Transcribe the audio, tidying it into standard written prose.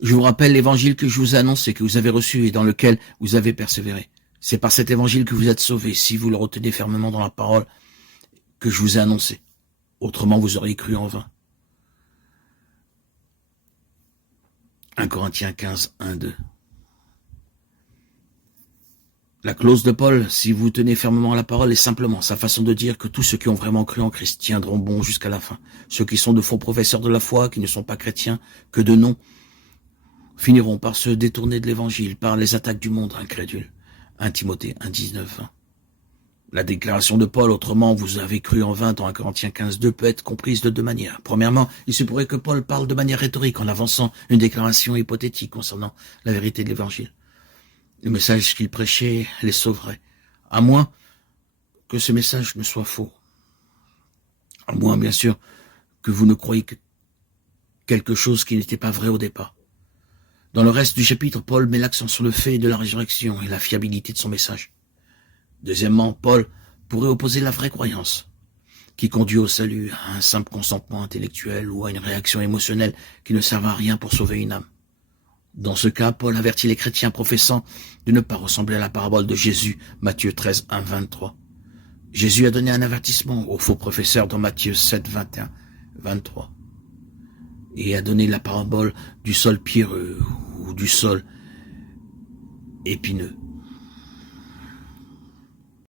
Je vous rappelle l'évangile que je vous annonce et que vous avez reçu et dans lequel vous avez persévéré. C'est par cet évangile que vous êtes sauvés, si vous le retenez fermement dans la parole que je vous ai annoncée. Autrement, vous auriez cru en vain. 1 Corinthiens 15, 1, 2. La clause de Paul, si vous tenez fermement à la parole, est simplement sa façon de dire que tous ceux qui ont vraiment cru en Christ tiendront bon jusqu'à la fin. Ceux qui sont de faux professeurs de la foi, qui ne sont pas chrétiens, que de nom, finiront par se détourner de l'évangile, par les attaques du monde incrédule. 1 Timothée 1, 19, 20. La déclaration de Paul, autrement, vous avez cru en vain dans 1 Corinthiens 15, 2, peut être comprise de deux manières. Premièrement, il se pourrait que Paul parle de manière rhétorique en avançant une déclaration hypothétique concernant la vérité de l'évangile. Le message qu'il prêchait les sauverait, à moins que ce message ne soit faux. À moins, bien sûr, que vous ne croyiez que quelque chose qui n'était pas vrai au départ. Dans le reste du chapitre, Paul met l'accent sur le fait de la résurrection et la fiabilité de son message. Deuxièmement, Paul pourrait opposer la vraie croyance, qui conduit au salut, à un simple consentement intellectuel ou à une réaction émotionnelle qui ne servent à rien pour sauver une âme. Dans ce cas, Paul avertit les chrétiens professant de ne pas ressembler à la parabole de Jésus, Matthieu 13, 1, 23. Jésus a donné un avertissement aux faux professeurs dans Matthieu 7, 21, 23. Et a donné la parabole du sol pierreux ou du sol épineux